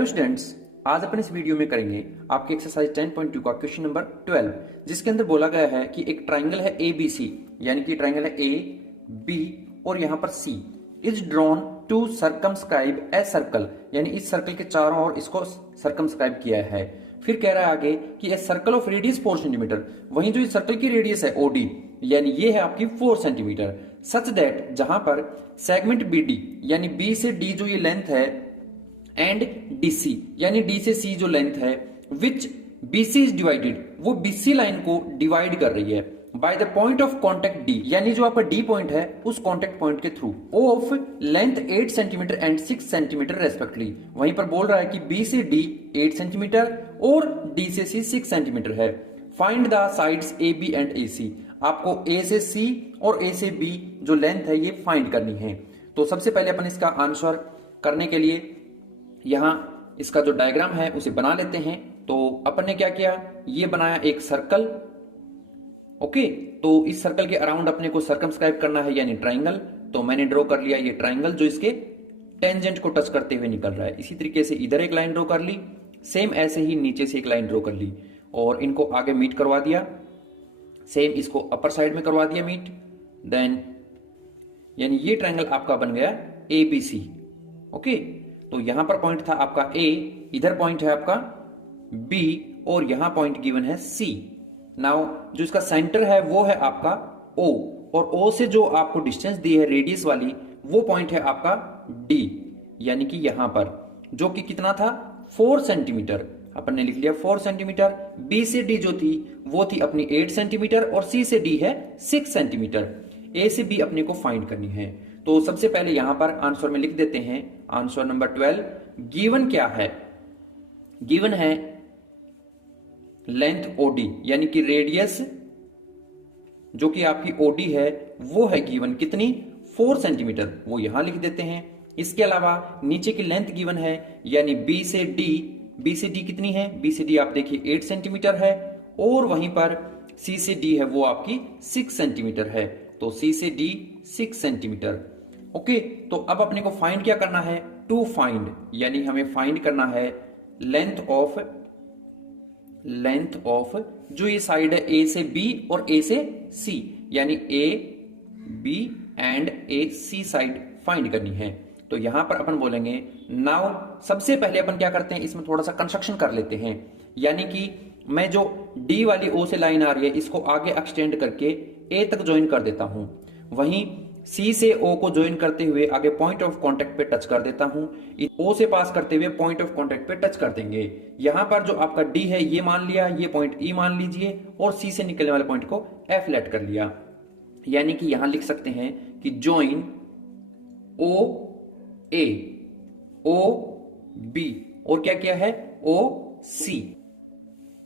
Hello students, आज अपन इस video में करेंगे आपके एक्सरसाइज 10.2 का क्वेश्चन नंबर 12, जिसके अंदर बोला गया है कि एक ट्राइंगल है ए बी सी, यानी कि ट्राइंगल है ए बी और यहां पर C is drawn to circumscribe a circle, यानी इस सर्कल के चारों ओर इसको सर्कमस्क्राइब किया है। फिर कह रहा है आगे कि a circle of radius 4 centimetre, वहीं जो इस सर्कल की रेडियस है ओडी, यानी ये है आपकी 4 सेंटीमीटर, सच दैट जहां पर सेगमेंट बी डी यानी बी से डी जो ये लेंथ है एंड डीसी यानी डी से सी जो लेंथ है विच बीसी इज डिवाइडेड, वो बीसी लाइन को डिवाइड कर रही है by the point of contact D, यानी जो आपका डी पॉइंट है उस कॉन्टेक्ट पॉइंट के through of length 8 centimetre and 6 centimetre respectively. वहीं पर बोल रहा है कि बी से डी 8 सेंटीमीटर और डी से सी 6 सेंटीमीटर है। Find the sides A B and A C, आपको ए से सी और ए से बी जो लेंथ है ये फाइंड करनी है। तो सबसे पहले अपन इसका आंसर करने के लिए यहां इसका जो डायग्राम है उसे बना लेते हैं। तो अपन ने क्या किया, ये बनाया एक सर्कल। ओके, तो इस सर्कल के अराउंड अपने को सर्कमस्क्राइब करना है यानी ट्राइंगल। तो मैंने ड्रॉ कर लिया ये ट्राइंगल जो इसके टेंजेंट को टच करते हुए निकल रहा है। इसी तरीके से इधर एक लाइन ड्रॉ कर ली, सेम ऐसे ही नीचे से एक लाइन ड्रॉ कर ली और इनको आगे मीट करवा दिया। सेम इसको अपर साइड में करवा दिया मीट। देन यानी ये ट्राइंगल आपका बन गया ए बी सी। ओके, तो यहां पर पॉइंट था आपका ए, इधर पॉइंट है आपका बी और यहां पॉइंट गिवन है सी। नाउ जो इसका सेंटर है वो है आपका ओ, और ओ से जो आपको डिस्टेंस दी है रेडियस वाली वो पॉइंट है आपका डी, यानी कि यहां पर जो कि कितना था 4 सेंटीमीटर। अपन ने लिख लिया 4 सेंटीमीटर। बी से डी जो थी वो थी अपनी 8 सेंटीमीटर और सी से डी है 6 सेंटीमीटर। ए से बी अपने को फाइंड करनी है। तो सबसे पहले यहां पर आंसर में लिख देते हैं आंसर नंबर 12। गिवन क्या है, गिवन है लेंथ ओडी, यानी कि रेडियस जो कि आपकी ओडी है वो है गिवन कितनी 4 सेंटीमीटर, वो यहां लिख देते हैं। इसके अलावा नीचे की लेंथ गिवन है यानी बी से डी, बी से डी कितनी है, बी से डी आप देखिए 8 सेंटीमीटर है और वहीं पर सी से डी है वो आपकी 6 सेंटीमीटर है। तो सी से डी 6 सेंटीमीटर। ओके, तो अब अपने को फाइंड क्या करना है, टू फाइंड, यानी हमें फाइंड करना है लेंथ ऑफ जो ये साइड है ए से बी और ए से सी, यानी A B and A C side find करनी है। तो यहां पर अपन बोलेंगे नाउ, सबसे पहले अपन क्या करते हैं इसमें थोड़ा सा कंस्ट्रक्शन कर लेते हैं, यानी कि मैं जो डी वाली ओ से लाइन आ रही है इसको आगे एक्सटेंड करके ए तक ज्वाइन कर देता हूं, वहीं सी से ओ को ज्वाइन करते हुए आगे पॉइंट ऑफ कांटेक्ट पे टच कर देता हूं, ओ से पास करते हुए पॉइंट ऑफ कांटेक्ट पे टच कर देंगे। यहां पर जो आपका डी है ये मान लिया, ये पॉइंट ई मान लीजिए और सी से निकलने वाले पॉइंट को एफ लेट कर लिया, यानी कि यहां लिख सकते हैं कि ज्वाइन ओ ए ओ बी और क्या किया है ओ सी।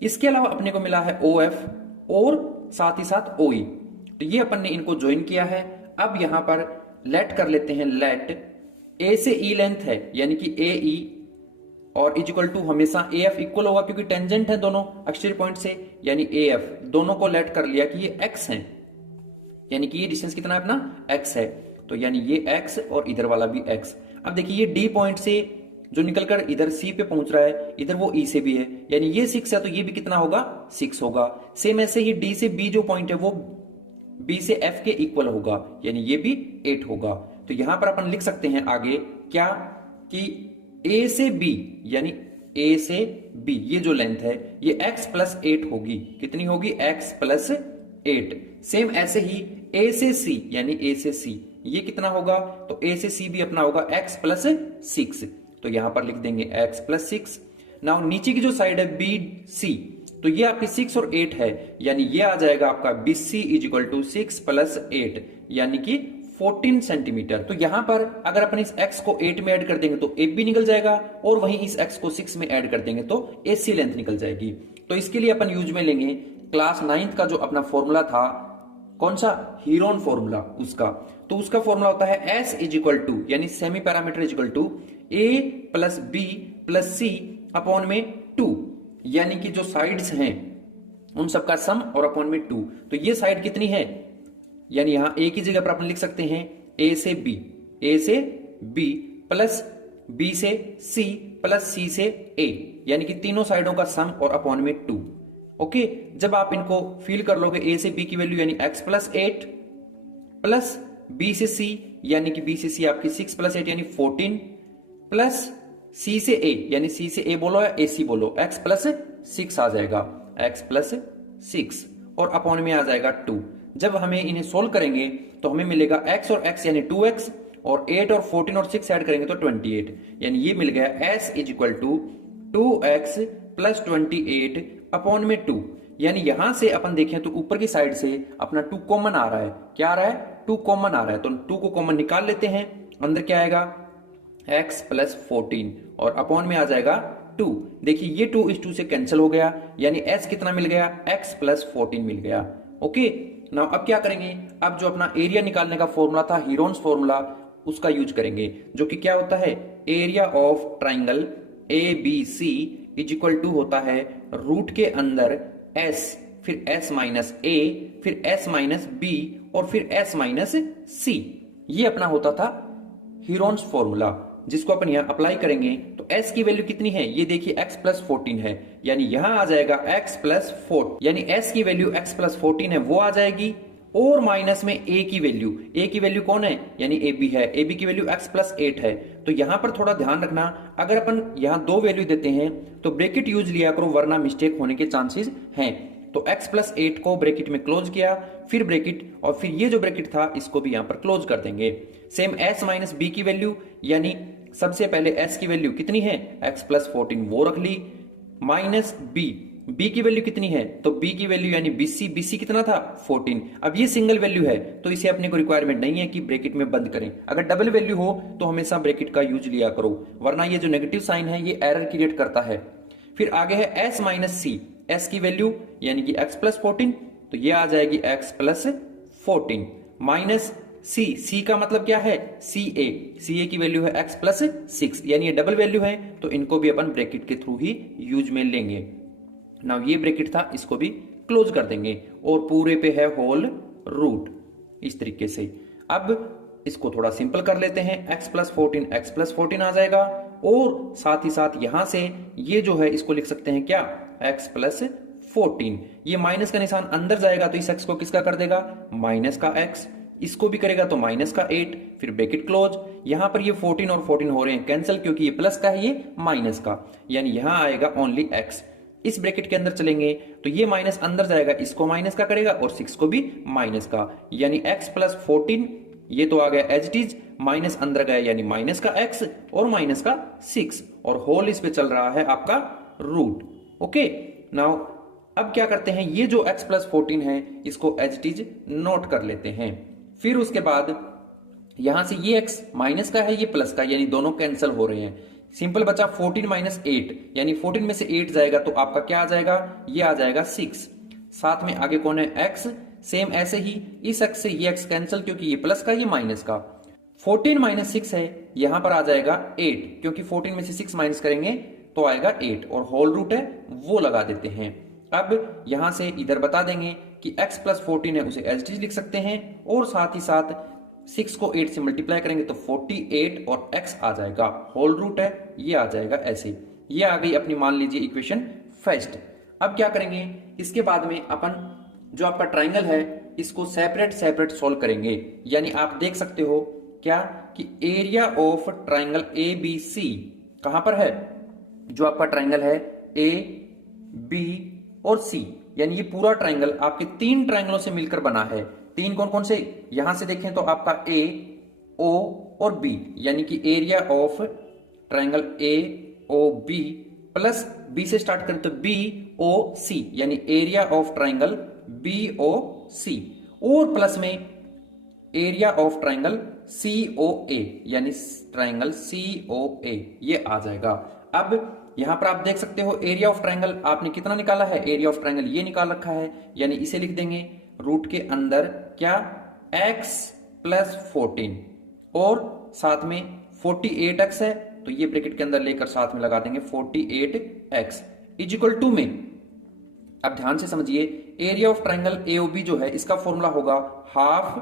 इसके अलावा अपने को मिला है ओ एफ और साथ ही साथ ओ ई, तो ये अपन ने इनको ज्वाइन किया है। अब यहां पर लेट कर लेते हैं, लेट ए से ई लेंथ है यानी कि ए ई और इज इक्वल टू हमेशा ए एफ इक्वल होगा क्योंकि टेंजेंट है दोनों एक्सटीरियर पॉइंट से, यानी ए एफ दोनों को लेट कर लिया कि ये एक्स है, यानी कि ये डिस्टेंस कितना है अपना एक्स है, तो यानी ये एक्स और इधर वाला भी एक्स। अब देखिए ये डी पॉइंट से जो निकलकर इधर सी पे पहुंच रहा है, इधर वो ई से भी है, यानी ये 6 है तो ये भी कितना होगा 6 होगा। सेम ऐसे ही डी से बी जो पॉइंट है वो बी से एफ के इक्वल होगा, यानी ये भी 8 होगा। तो यहां पर अपन लिख सकते हैं आगे क्या कि ए से बी, यानी ए से बी ये जो लेंथ है ये x प्लस 8 होगी, कितनी होगी x प्लस 8। सेम ऐसे ही ए से सी, यानी ए से सी ये कितना होगा, तो ए से सी भी अपना होगा x प्लस 6, तो यहां पर लिख देंगे x प्लस 6। नाउ नीचे की जो साइड है बी सी, तो ये आपकी 6 और 8 है, यानी ये आ जाएगा आपका B C is equal to 6 plus 8 यानी कि 14 सेंटीमीटर। तो यहां पर अगर अपन इस x को 8 में ऐड कर देंगे तो ए बी निकल जाएगा और वहीं इस x को 6 में ऐड कर देंगे तो ए सी लेंथ निकल जाएगी। तो इसके लिए अपन यूज में लेंगे क्लास 9th का जो अपना फॉर्मूला था, कौन सा, हीरोन फॉर्मूला, उसका। तो उसका फॉर्मूला होता है s इज इक्वल टू, यानी semi parameter is equal to a plus B plus C upon में 2, यानी कि जो साइड्स हैं उन सबका सम और अपॉन में 2। तो ये साइड कितनी है, यानी यहां ए की जगह पर अपन लिख सकते हैं ए से बी प्लस बी से सी प्लस सी से ए, यानी कि तीनों साइडों का सम और अपॉन में 2। ओके, जब आप इनको फिल कर लोगे ए से बी की वैल्यू यानी x प्लस 8 प्लस बी से सी यानी कि बी से सी आपकी 6 प्लस 8 यानी 14 प्लस सी से ए यानी सी से ए बोलो या ए सी बोलो, x प्लस 6 आ जाएगा, x प्लस 6 और अपॉन में आ जाएगा 2। जब हमें इन्हें सोल्व करेंगे तो हमें मिलेगा x और x यानी 2x और 8 और 14 और 6 ऐड करेंगे तो 28, यानी ये मिल गया s is equal to 2x plus 28 upon में 2। यानी यहां से अपन देखें तो ऊपर की साइड से अपना 2 कॉमन आ रहा है। क्या आ रहा है? 2 कॉमन आ रहा है, तो 2 को कॉमन निकाल लेते हैं। अंदर क्या आएगा? x प्लस 14 और अपॉन में आ जाएगा 2। देखिए ये 2 इस 2 से कैंसिल हो गया, यानी s कितना मिल गया? x प्लस 14 मिल गया। ओके, नाउ अब क्या करेंगे? अब जो अपना एरिया निकालने का फॉर्मूला था, हीरोन्स फॉर्मूला, उसका यूज करेंगे, जो कि क्या होता है? Area of triangle A B C is equal to होता है रूट के अंदर s, फिर s माइनस a, फिर s माइनस b और फिर s माइनस c। ये अपना होता था हीरोन्स फॉर्मूला, जिसको अपन यहां अप्लाई करेंगे तो s की वैल्यू कितनी है? ये देखिए x प्लस 14 है, यानी यहां आ जाएगा x प्लस 4, यानी s की वैल्यू x प्लस 14 है वो आ जाएगी, और माइनस में a की वैल्यू कौन है? यानी ab है, ab की वैल्यू x प्लस 8 है। तो यहां पर थोड़ा ध्यान रखना, अगर अपन यहां 2 वैल्यू देते हैं तो ब्रैकेट यूज लिया करो, वरना मिस्टेक होने के चांसेस हैं। तो x प्लस 8 को ब्रैकेट में क्लोज किया, फिर ब्रैकेट, और फिर ये जो ब्रैकेट था इसको भी यहां पर क्लोज कर देंगे। सेम s माइनस b की वैल्यू, यानी सबसे पहले s की वैल्यू कितनी है? x प्लस 14 वो रख ली, माइनस b की वैल्यू कितनी है? तो b की वैल्यू यानी bc कितना था? 14। अब ये सिंगल वैल्यू है तो इसे अपने को रिक्वायरमेंट नहीं है कि ब्रैकेट में बंद करें। अगर डबल वैल्यू हो तो हमेशा ब्रैकेट का यूज लिया करो, वरना ये जो नेगेटिव साइन है ये एरर क्रिएट करता है। फिर आगे है s माइनस सी, s की वैल्यू यानी कि x प्लस 14, तो ये आ जाएगी x प्लस 14 माइनस c का मतलब क्या है? ca की वैल्यू है x प्लस 6, यानी ये डबल वैल्यू है, तो इनको भी अपन ब्रैकेट के थ्रू ही यूज में लेंगे। नाउ ये ब्रैकेट था, इसको भी क्लोज कर देंगे, और पूरे पे है होल रूट, इस तरीके से। अब इसको थोड़ा सिंपल कर लेते हैं, x प्लस 14 आ जाएगा, और साथ ही साथ यहां से ये जो है इसको लिख सकते हैं क्या? x plus 14। ये माइनस का निशान अंदर जाएगा तो इस x को किसका कर देगा? माइनस का x। इसको भी करेगा तो माइनस का 8, फिर ब्रैकेट क्लोज। यहां पर ये 14 और 14 हो रहे हैं कैंसिल, क्योंकि ये प्लस का है, ये माइनस का, यानी यहां आएगा ओनली x। इस ब्रैकेट के अंदर चलेंगे तो ये माइनस अंदर जाएगा, इसको माइनस का करेगा और 6 को भी माइनस का, यानी x प्लस 14, ये तो आ गया एज इट इज, माइनस अंदर गया यानी माइनस का x और माइनस का 6, और होल इस पे चल रहा है आपका रूट। ओके, नाउ अब क्या करते हैं, ये जो x प्लस 14 है इसको एज इट इज नोट कर लेते हैं। फिर उसके बाद यहां से ये x माइनस का है, ये प्लस का, यानी दोनों कैंसिल हो रहे हैं। सिंपल बचा 14 माइनस 8, यानी 14 में से 8 जाएगा तो आपका क्या आ जाएगा? ये आ जाएगा 6। साथ में आगे कौन है? x। सेम ऐसे ही इस x से ये x कैंसिल, क्योंकि ये प्लस का, ये माइनस का। 14 माइनस 6 है, यहां पर आ जाएगा 8, क्योंकि 14 में से 6 माइनस करेंगे तो आएगा 8, और होल रूट है वो लगा देते हैं। अब यहां से इधर बता देंगे कि x प्लस 14 है, उसे एज इट इज लिख सकते हैं, और साथ ही साथ 6 को 8 से मल्टीप्लाई करेंगे तो 48 और x आ जाएगा, होल रूट है, ये आ जाएगा ऐसे। ये आ गई अपनी, मान लीजिए, इक्वेशन फर्स्ट। अब क्या करेंगे, इसके बाद में अपन जो आपका ट्राइंगल है इसको सेपरेट सोल्व करेंगे। यानी आप देख सकते हो क्या कि area of triangle A B C कहां पर है? जो आपका ट्राइंगल है ए बी और सी, यानी ये पूरा ट्राइंगल आपके 3 ट्राइंगलों से मिलकर बना है। 3 कौन कौन से? यहां से देखें तो आपका ए, ओ और बी, यानी कि area of triangle A O B plus B से स्टार्ट करें तो बी ओ सी, यानी area of triangle B O C, और प्लस में area of triangle C O A, यानी ट्राइंगल सी ओ ए, ये आ जाएगा। अब यहां पर आप देख सकते हो एरिया ऑफ ट्राइंगल आपने कितना निकाला है? एरिया ऑफ ट्राइंगल ये निकाल रखा है, यानी इसे लिख देंगे रूट के अंदर क्या? x प्लस 14, और साथ में 48x है, तो ये ब्रैकेट के अंदर लेकर साथ में लगा देंगे 48x इज इक्वल टू में। अब ध्यान से समझिए, एरिया ऑफ ट्राइंगल एओबी जो है इसका फॉर्मूला होगा हाफ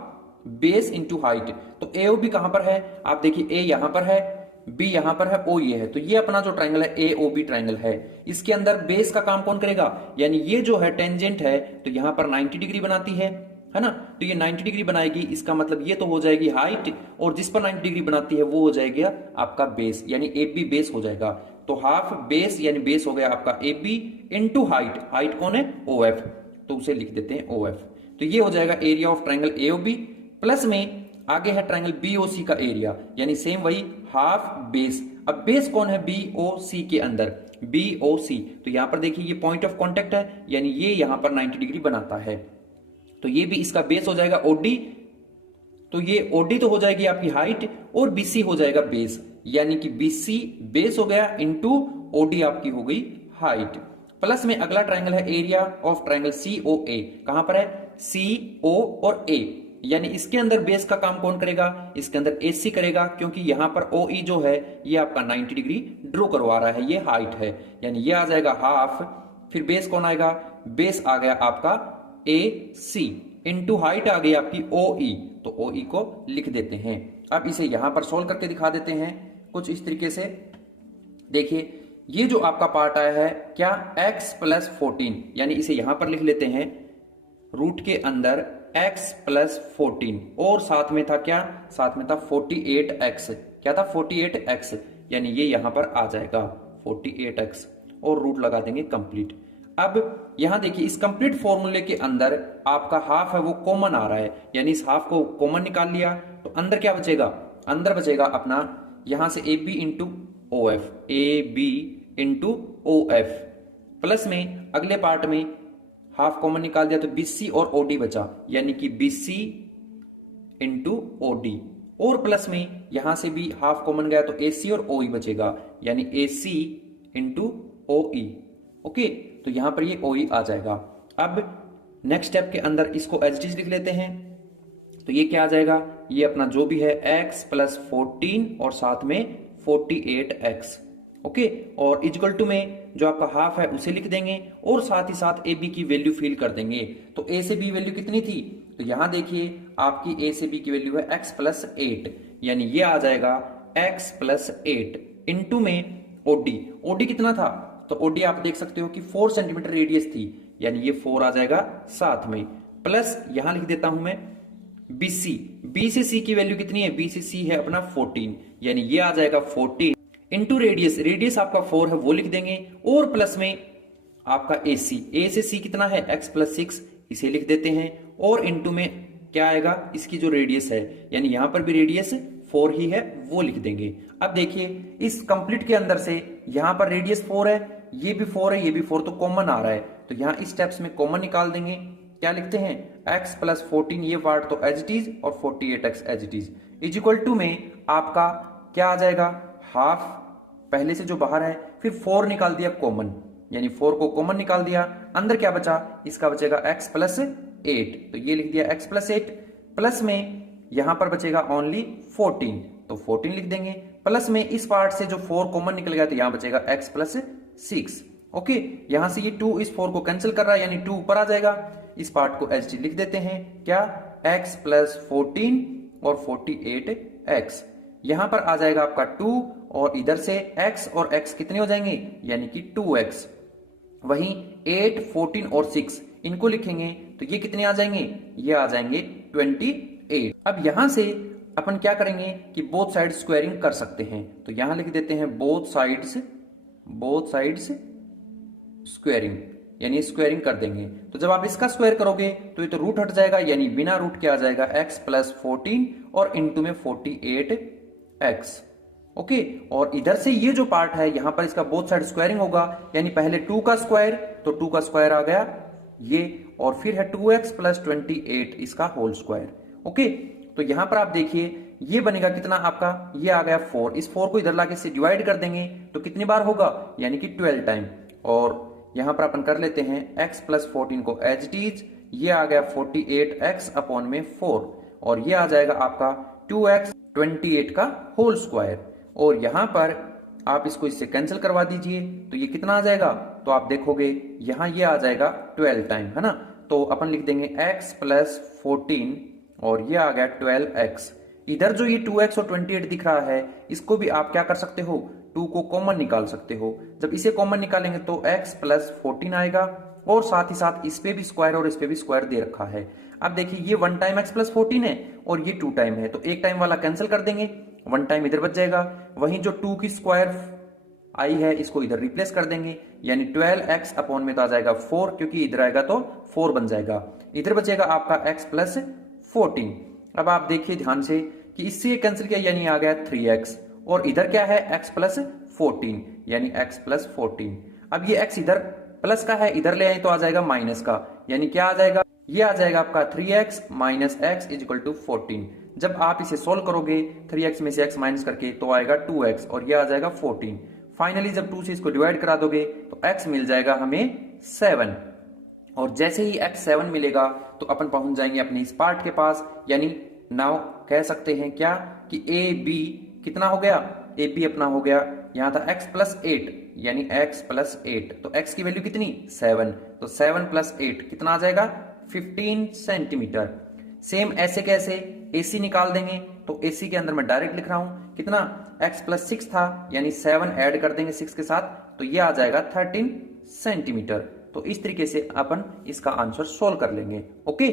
बेस इंटू हाइट। तो एओबी कहां पर है? आप देखिए, ए यहां पर है, बी यहां पर है, ओ ये है, तो ये अपना जो ट्रायंगल है ए ओ बी ट्रायंगल है। इसके अंदर बेस का काम कौन करेगा, यानी ये जो है टेंजेंट है तो यहां पर 90 डिग्री बनाती है ना, तो ये 90 डिग्री बनाएगी, इसका मतलब ये तो हो जाएगी हाइट, और जिस पर 90 डिग्री बनाती है वो हो जाएगा आपका बेस, यानी ए बी बेस हो जाएगा। तो हाफ बेस यानी बेस हो गया आपका A B into height, height कौन है ओ एफ, तो उसे लिख देते हैं ओ एफ। तो ये हो जाएगा area of triangle A O B, plus में आगे है ट्रायंगल बी ओ सी का एरिया, यानी सेम वही हाफ बेस। अब बेस कौन है बी ओ सी के अंदर, बी ओ सी, तो यहां पर देखिए ये पॉइंट ऑफ कांटेक्ट है, यानी ये यहां पर 90 डिग्री बनाता है, तो ये भी इसका बेस हो जाएगा ओडी। तो ये ओडी तो हो जाएगी आपकी हाइट, और बीसी हो जाएगा बेस, यानी कि बीसी बेस हो गया इंटू ओडी आपकी हो गई हाइट। प्लस में अगला ट्रायंगल है area of triangle C O ए, कहां पर है सी ओ और ए, यानी इसके अंदर बेस का काम कौन करेगा, इसके अंदर एसी करेगा, क्योंकि यहां पर ओ ई जो है ये आपका 90 डिग्री ड्रॉ करवा रहा है, ये हाइट है, यानी ये आ जाएगा हाफ, फिर बेस कौन आएगा, बेस आ गया आपका ए सी इंटू हाइट आ गई आपकी ओ ई, तो ओ ई को लिख देते हैं। अब इसे यहां पर सोल्व करके दिखा देते हैं कुछ इस तरीके से। देखिए ये जो आपका पार्ट आया है क्या x प्लस 14, यानी इसे यहां पर लिख लेते हैं रूट के अंदर x प्लस 14, और साथ में था क्या, साथ में था 48x, क्या था 48x, यानी ये यहां पर आ जाएगा 48x, और रूट लगा देंगे कंप्लीट। अब यहां देखिए इस कंप्लीट फॉर्मूले के अंदर आपका हाफ है वो कॉमन आ रहा है, यानी इस हाफ को कॉमन निकाल लिया, तो अंदर क्या बचेगा, अंदर बचेगा अपना यहां से A B into O F, A B into O F, plus में अगले पार्ट में हाफ कॉमन निकाल दिया तो बीसी और ओडी बचा, यानी कि बीसी इंटू ओडी, और प्लस में यहां से भी हाफ कॉमन गया तो एसी और ओई बचेगा, यानी एसी इंटू ओई। ओके, तो यहां पर ये ओई आ जाएगा। अब नेक्स्ट स्टेप के अंदर इसको एज इट इज लिख लेते हैं, तो ये क्या आ जाएगा, ये अपना जो भी है x प्लस 14 और साथ में 48x। ओके, और इक्वल टू में जो आपका हाफ है उसे लिख देंगे, और साथ ही साथ ए बी की वैल्यू फिल कर देंगे। तो ए से बी वैल्यू कितनी थी, तो यहां देखिए आपकी ए से बी की वैल्यू है x प्लस 8, यानी ये आ जाएगा x प्लस 8 इंटू में ओडी, ओडी कितना था, तो ओडी आप देख सकते हो कि 4 सेंटीमीटर रेडियस थी, यानी ये 4 आ जाएगा साथ में, प्लस यहां लिख देता हूं मैं बीसी, बी से सी की वैल्यू कितनी है, बी से सी है अपना 14, यानी ये आ जाएगा 14 इंटू रेडियस, रेडियस आपका 4 है वो लिख देंगे, और प्लस में आपका ए सी, ए से सी कितना है x प्लस 6, इसे लिख देते हैं, और इंटू में क्या आएगा इसकी जो रेडियस है, यानी यहां पर भी रेडियस 4 ही है वो लिख देंगे। अब देखिए इस कंप्लीट के अंदर से यहां पर रेडियस 4 है, ये भी 4 है, ये भी 4, तो कॉमन आ रहा है, तो यहां इस स्टेप्स में कॉमन निकाल देंगे, क्या लिखते हैं x प्लस 14 ये पार्ट तो एज इट इज, और 48x as it is, is equal to में आपका क्या आ जाएगा हाफ, पहले से जो बाहर है, फिर 4 निकाल दिया कॉमन, यानी 4 को कॉमन निकाल दिया, अंदर क्या बचा, इसका बचेगा x प्लस 8, तो ये लिख दिया x प्लस 8, प्लस में यहां पर बचेगा ओनली 14, तो 14 लिख देंगे, प्लस में इस पार्ट से जो 4 कॉमन निकल गया तो यहां बचेगा x प्लस 6। ओके, यहां से ये 2 इस 4 को कैंसिल कर रहा है, यानी 2 ऊपर आ जाएगा, इस पार्ट को एच लिख देते हैं क्या x प्लस 14 और 48x, यहां पर आ जाएगा आपका 2, और इधर से x और x कितने हो जाएंगे, यानी कि 2x, वहीं 8 14 और 6 इनको लिखेंगे तो ये कितने आ जाएंगे, ये आ जाएंगे 28। अब यहां से अपन क्या करेंगे कि बोथ साइड स्क्वायरिंग कर सकते हैं, तो यहां लिख देते हैं बोथ साइड्स स्क्वायरिंग, यानी स्क्वायरिंग कर देंगे, तो जब आप इसका स्क्वायर करोगे तो ये तो रूट हट जाएगा, यानी बिना रूट के आ जाएगा x प्लस 14 और इंटू में 48x। ओके, और इधर से ये जो पार्ट है यहां पर इसका बोथ साइड स्क्वायरिंग होगा, यानी पहले 2 का स्क्वायर, तो 2 का स्क्वायर आ गया ये, और फिर है 2x प्लस 28 इसका होल स्क्वायर। ओके, तो यहां पर आप देखिए ये बनेगा कितना आपका, ये आ गया 4, इस 4 को इधर लाके से डिवाइड कर देंगे तो कितनी बार होगा, यानी कि 12 टाइम, और यहां पर अपन कर लेते हैं x प्लस 14 को एज इट इज, ये आ गया 48x अपॉन में 4, और ये आ जाएगा आपका 2x 28 का होल स्क्वायर, और यहां पर आप इसको इससे कैंसिल करवा दीजिए तो ये कितना आ जाएगा, तो आप देखोगे यहां ये आ जाएगा 12 टाइम, है ना, तो अपन लिख देंगे x प्लस 14 और ये आ गया 12x, इधर जो ये 2x और 28 दिख रहा है, इसको भी आप क्या कर सकते हो, 2 को कॉमन निकाल सकते हो। जब इसे कॉमन निकालेंगे तो x प्लस 14 आएगा, और साथ ही साथ इस पे भी स्क्वायर और इस पे भी स्क्वायर दे रखा है। अब देखिए ये 1 टाइम x प्लस 14 है और ये 2 टाइम है, तो एक टाइम वाला कैंसिल कर देंगे, 1 टाइम इधर बच जाएगा। वहीं जो 2 की स्क्वायर आई है इसको इधर रिप्लेस कर देंगे, यानी 12x अपॉन में तो आ जाएगा 4, क्योंकि इधर आएगा तो 4 बन जाएगा। इधर बचेगा आपका x प्लस 14। अब आप देखिए ध्यान से कि इससे कैंसिल किया, यानी आ गया 3x, और इधर क्या है x प्लस 14, यानी x प्लस 14। अब ये x इधर प्लस का है, इधर ले आए तो आ जाएगा माइनस का, यानी क्या आ जाएगा, ये आ जाएगा आपका 3x minus x is equal to 14। जब आप इसे सोल्व करोगे 3x में से x माइनस करके तो आएगा 2x, और ये आ जाएगा 14। फाइनली जब 2 से इसको डिवाइड करा दोगे तो x मिल जाएगा हमें 7, और जैसे ही x 7 मिलेगा तो अपन पहुंच जाएंगे अपने इस पार्ट के पास। यानी नाउ कह सकते हैं क्या कि ए बी कितना हो गया, ए बी अपना हो गया, यहां था x प्लस 8, यानी x प्लस 8, तो x की वैल्यू कितनी 7, तो 7 प्लस 8 कितना आ जाएगा 15 सेंटीमीटर। सेम ऐसे कैसे AC निकाल देंगे, तो AC के अंदर मैं डायरेक्ट लिख रहा हूं कितना, x प्लस 6 था, यानी 7 ऐड कर देंगे 6 के साथ, तो ये आ जाएगा 13 सेंटीमीटर। तो इस तरीके से अपन इसका आंसर सोल्व कर लेंगे। ओके।